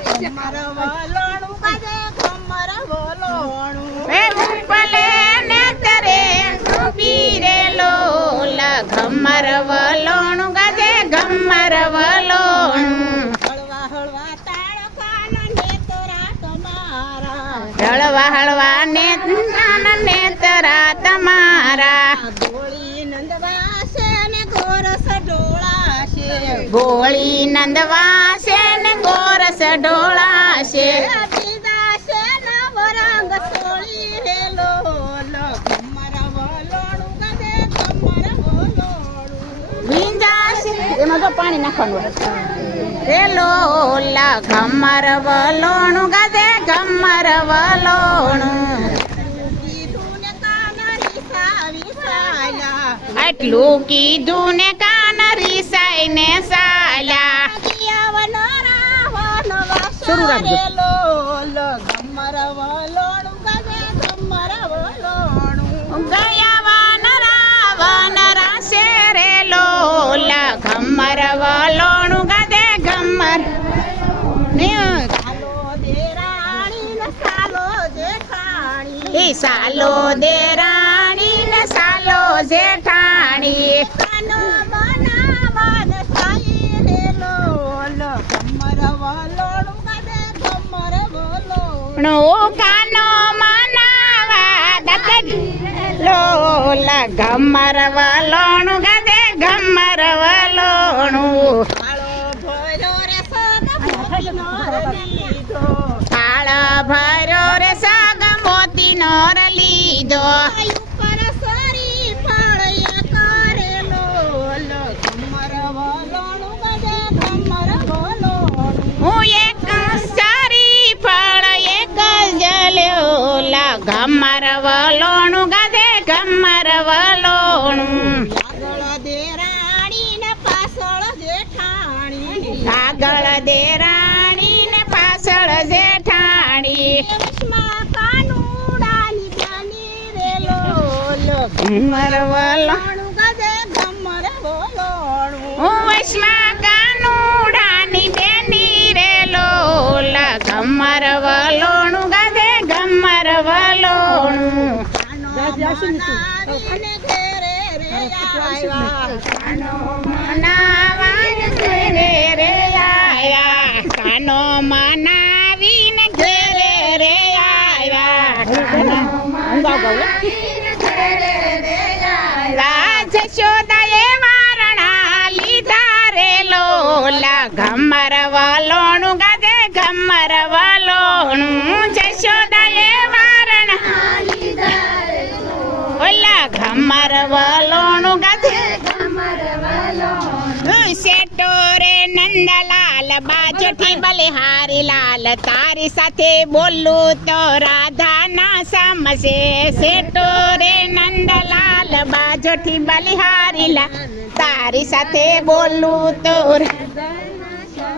કમર વલોણું ગાજે કમર વલોણું એ ઉપલે નેતરે ડૂબી રેલો ઘમર વલોણું ગાજે ઘમર વલોણું હળવા હળવા તાળકાના નેતરા તમારા હળવા હળવા નેતરા તમારા ગોળી નંદવાસે ને ગોરસ ઢોળાશે ગોળી નંદવાસે ને ગોરસ ઢોળાશે બીજાશે નવરંગ સોળી હેલો કમર વલોણું ગાજે કમર વલોણું ભીંજાશે એમાં તો પાણી નાખવાનું રેલો ઘમર વલોણું ગાજે ઘમર વલોણું કીધું ને કાનરી સાવી સાયા આટલું કીધું ને કાન રીસાઈ ને સાલ્યા શરૂ રાખજો. ગમર વલોણું ગાજે ગમર વલોણું ગયા વાનરા શેરેલો ઘમર વલોણું ગાજે ઘમર સાલો દેરાણી ને સાલો જેઠાણી એ સાલો દેરાણી ને સાલો જેઠાણી કાનો બનાવન થાય રેલો ગમર વલોણું ગાજે ગમર વલોણું નો કાનો મનાવા લોલા ઘમર વલોણું ગાજે ઘમર વલોણું કાળો ભર્યો રે સગ મોતીનો લીધો કાળ ભર્યો રે સગ મોતીનો લીધો ઉપર સરી ફળ કરેલો ગમર વલોણું ગાજે ગમર વલોણું હું એક સારી ફળ એક જ લ્યો ઘમર વલોણું ગાજે ઘમર વલોણું આગળ દેરાણી ને પાછળ જેઠાણી આગળ દેરાણી ને પાછળ જેઠાણી દેશમાં કાનુડાની જાની રેલો ઘમર વલોણું વલોણું ગાજે ગમર વલોણું હું વશમાં કાનુડાની બેની રેલો ઘમર વલોણું ગાજે ઘમર વલોણું કાનો મનાવીને ઘેરે રે આવ્યા કાનો મનાવાને ઘેરે રે આયા કાનો મનાવીને ઘેરે રે આવ્યા જશોદાએ વારણા લીધા રે લોલા ઘમર વલોણું ગાજે ઘમર વલોણું જશોદાએ વારણા ઓલા ઘમર વલોણું ગાજે શેઠો રે નંદલાલ બાજોથી બલિહારી લાલ તારી સાથે બોલું તો રાધા ના સમસે શેઠો રે નંદલાલ બાજોથી બલિહારી લાલ તારી સાથે બોલું તો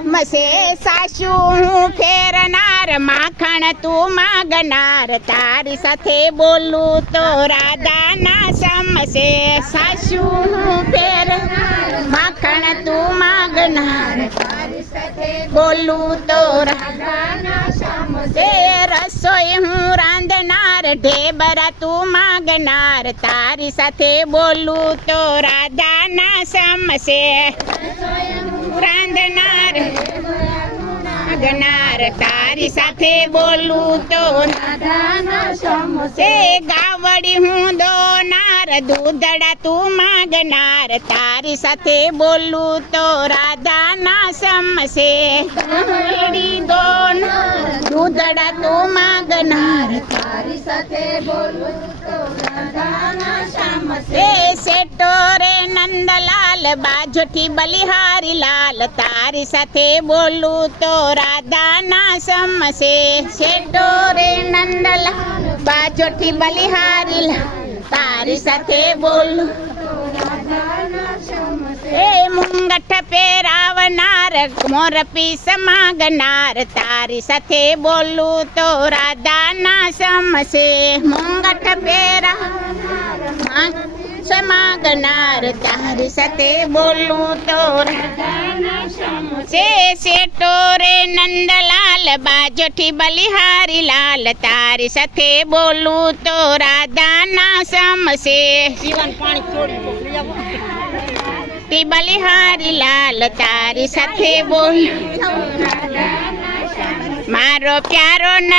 મસે સાસુ હું ફેરનાર માખણ તું માગનાર તારી સાથે બોલું તો રાધા ના સમસે સાસુ હું ફેરનાર માખણ તું માગનાર તારી સાથે બોલું તો રાધા ના સમસે રસોઈ હું રાંધનાર ઢેબરા તું માગનાર તારી સાથે બોલું તો રાધા ના સમસે રાંધનાર માગનાર તારી સાથે બોલું તો એ ગાવડી હું દોનાર દૂધડા તું માગનાર તારી સાથે બોલું તો રાધા ના સમસે ગાવડી દોનાર દૂધડા તું માગનાર તારી સાથે બોલું તો રાધા ના સમસે શેઠો રે નંદલાલ બાજોથી બલિહારી લાલ તારી સાથે બોલું તો રાધા ના સમસે શેઠો રે નંદલાલ બાજોથી બલિહારી લાલ તારી સાથે બોલું એ મુંગઠ પહેરાવનાર મોર પીસ માગનાર તારી સાથે બોલું તો રાધા ના સમસે મુંગઠ પહેરાવનાર માગનાર તારી સાથે બોલું તો રાધા ના સમસે સે શેઠો રે નંદલાલ બાજોઠી બલિહારી લાલ તારી સાથે બોલું તો રાધાના સમશે પીવાનું પાણી છોડી મોકલી આવો. તી બલિહારી લાલ તારી સાથે બોલું મારો પ્યારો નંદ